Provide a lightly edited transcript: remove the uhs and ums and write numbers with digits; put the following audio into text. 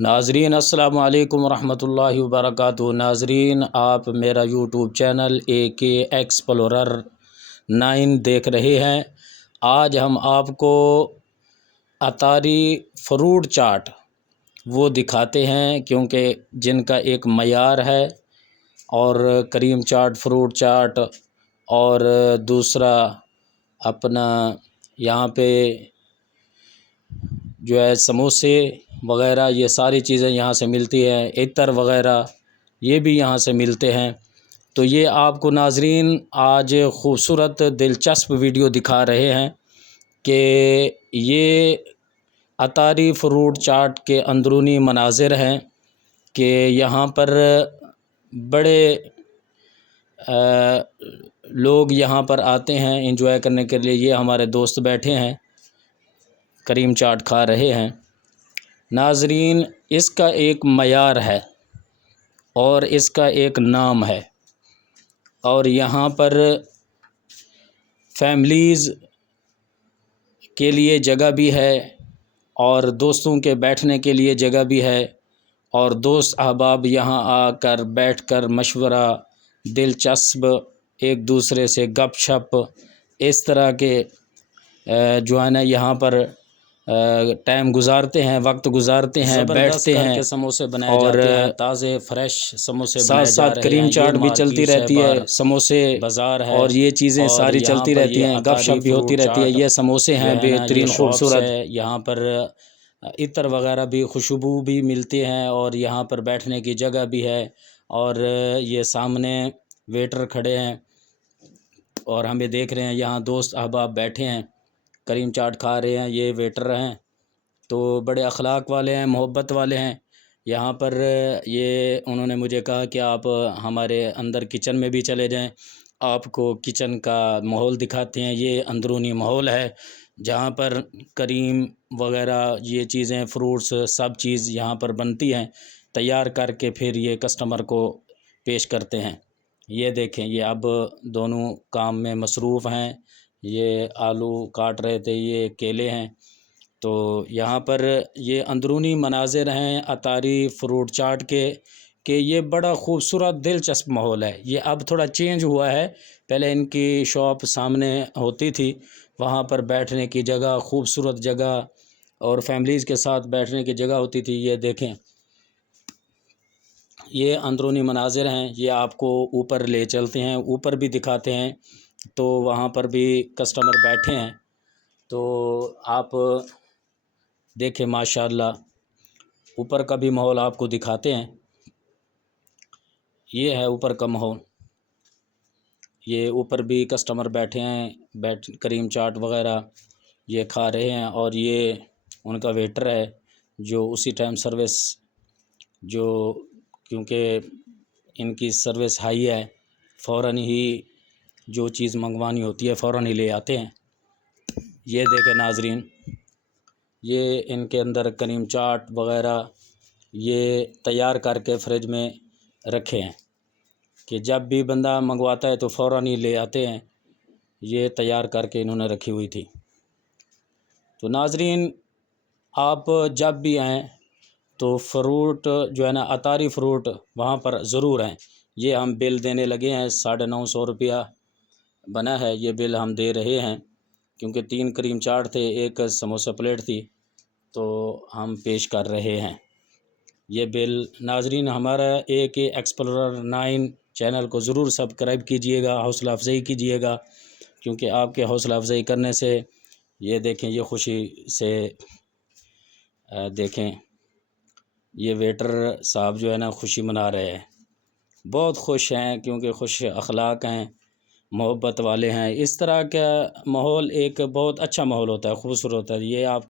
ناظرین السلام علیکم ورحمۃ اللہ وبرکاتہ۔ ناظرین، آپ میرا یوٹیوب چینل AK ایکسپلورر 9 دیکھ رہے ہیں۔ آج ہم آپ کو اطاری فروٹ چاٹ وہ دکھاتے ہیں، کیونکہ جن کا ایک معیار ہے، اور کریم چاٹ، فروٹ چاٹ، اور دوسرا اپنا یہاں پہ جو ہے سموسے وغیرہ، یہ ساری چیزیں یہاں سے ملتی ہیں، عطر وغیرہ یہ بھی یہاں سے ملتے ہیں۔ تو یہ آپ کو ناظرین آج خوبصورت دلچسپ ویڈیو دکھا رہے ہیں کہ یہ اطاری فروٹ چاٹ کے اندرونی مناظر ہیں کہ یہاں پر بڑے لوگ یہاں پر آتے ہیں انجوائے کرنے کے لیے۔ یہ ہمارے دوست بیٹھے ہیں، کریم چاٹ کھا رہے ہیں۔ ناظرین، اس کا ایک معیار ہے اور اس کا ایک نام ہے، اور یہاں پر فیملیز کے لیے جگہ بھی ہے، اور دوستوں کے بیٹھنے کے لیے جگہ بھی ہے، اور دوست احباب یہاں آ کر بیٹھ کر مشورہ، دلچسپ ایک دوسرے سے گپ شپ، اس طرح کے جو ہے نا یہاں پر ٹائم گزارتے ہیں، وقت گزارتے ہیں، بیٹھتے ہیں، سموسے بنائے اور جاتے ہیں، تازے فریش سموسے ساتھ بنائے جا ساتھ رہے کریم ہیں۔ چاٹ یہ بھی چلتی مارکیٹ رہتی ہے، بار سموسے بازار ہے، اور یہ چیزیں اور ساری یہاں چلتی پر رہتی یہ ہیں، گپ اطاری شپ بھی ہوتی فروٹ رہتی ہے۔ چاٹ یہ سموسے جو ہیں ہے نا، یہ بہترین شاپس خوبصورت۔ ہے، یہاں پر عطر وغیرہ بھی، خوشبو بھی ملتی ہیں، اور یہاں پر بیٹھنے کی جگہ بھی ہے، اور یہ سامنے ویٹر کھڑے ہیں اور ہمیں دیکھ رہے ہیں۔ یہاں دوست احباب بیٹھے ہیں، کریم چاٹ کھا رہے ہیں، یہ ویٹر ہیں تو بڑے اخلاق والے ہیں، محبت والے ہیں۔ یہاں پر یہ انہوں نے مجھے کہا کہ آپ ہمارے اندر کچن میں بھی چلے جائیں، آپ کو کچن کا ماحول دکھاتے ہیں۔ یہ اندرونی ماحول ہے جہاں پر کریم وغیرہ، یہ چیزیں، فروٹس، سب چیز یہاں پر بنتی ہیں، تیار کر کے پھر یہ کسٹمر کو پیش کرتے ہیں۔ یہ دیکھیں، یہ اب دونوں کام میں مصروف ہیں۔ یہ آلو کاٹ رہے تھے، یہ کیلے ہیں۔ تو یہاں پر یہ اندرونی مناظر ہیں اطاری فروٹ چاٹ کے، کہ یہ بڑا خوبصورت دلچسپ ماحول ہے۔ یہ اب تھوڑا چینج ہوا ہے، پہلے ان کی شاپ سامنے ہوتی تھی، وہاں پر بیٹھنے کی جگہ، خوبصورت جگہ، اور فیملیز کے ساتھ بیٹھنے کی جگہ ہوتی تھی۔ یہ دیکھیں، یہ اندرونی مناظر ہیں۔ یہ آپ کو اوپر لے چلتے ہیں، اوپر بھی دکھاتے ہیں، تو وہاں پر بھی کسٹمر بیٹھے ہیں، تو آپ دیکھیں ماشاءاللہ اوپر کا بھی ماحول آپ کو دکھاتے ہیں۔ یہ ہے اوپر کا ماحول، یہ اوپر بھی کسٹمر بیٹھے ہیں، کریم چاٹ وغیرہ یہ کھا رہے ہیں، اور یہ ان کا ویٹر ہے جو اسی ٹائم سروس، جو کیونکہ ان کی سروس ہائی ہے، فوراً ہی جو چیز منگوانی ہوتی ہے فوراً ہی لے آتے ہیں۔ یہ دیکھیں ناظرین، یہ ان کے اندر کریم چاٹ وغیرہ یہ تیار کر کے فریج میں رکھے ہیں کہ جب بھی بندہ منگواتا ہے تو فوراً ہی لے آتے ہیں۔ یہ تیار کر کے انہوں نے رکھی ہوئی تھی۔ تو ناظرین، آپ جب بھی آئیں تو فروٹ جو ہے نا اطاری فروٹ، وہاں پر ضرور ہیں۔ یہ ہم بل دینے لگے ہیں، 950 روپیہ بنا ہے، یہ بل ہم دے رہے ہیں، کیونکہ 3 کریم چاٹ تھے، 1 سموسہ پلیٹ تھی، تو ہم پیش کر رہے ہیں یہ بل۔ ناظرین، ہمارا AK ایکسپلورر 9 چینل کو ضرور سبسکرائب کیجئے گا، حوصلہ افزائی کیجئے گا، کیونکہ آپ کے حوصلہ افزائی کرنے سے یہ دیکھیں، یہ خوشی سے دیکھیں، یہ ویٹر صاحب جو ہے نا خوشی منا رہے ہیں، بہت خوش ہیں، کیونکہ خوش اخلاق ہیں، محبت والے ہیں۔ اس طرح کا ماحول ایک بہت اچھا ماحول ہوتا ہے، خوبصورت ہوتا ہے۔ یہ آپ